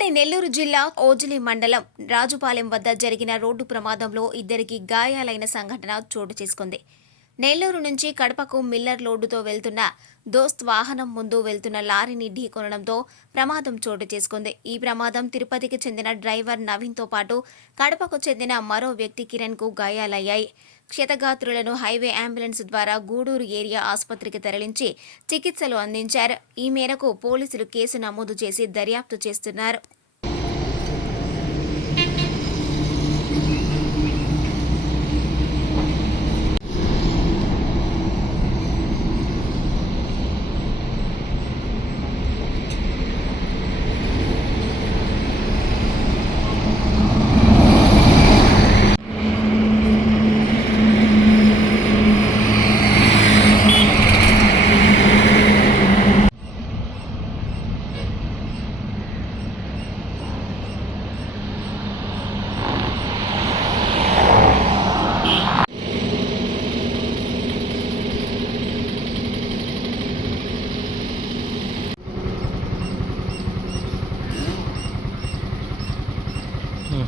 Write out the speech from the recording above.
ఉమ్మడి నెల్లూరు జిల్లా ఓజిలి మండలం రాజుపాలెం వద్ద జరిగిన రోడ్డు ప్రమాదంలో ఇద్దరికి గాయాలైన సంఘటన చోటు చేసుకుంది. నెల్లూరు నుంచి కడపకు మిల్లర్ లోడ్డుతో వెళ్తున్న దోస్త్ వాహనం ముందు వెళ్తున్న లారీని ఢీకొనడంతో ప్రమాదం చోటు చేసుకుంది. ఈ ప్రమాదం తిరుపతికి చెందిన డ్రైవర్ నవీన్తో పాటు కడపకు చెందిన మరో వ్యక్తి కిరణ్కు గాయాలయ్యాయి. క్షతగాత్రులను హైవే అంబులెన్స్ ద్వారా గూడూరు ఏరియా ఆసుపత్రికి తరలించి చికిత్సలు అందించారు. ఈ మేరకు పోలీసులు కేసు నమోదు చేసి దర్యాప్తు చేస్తున్నారు.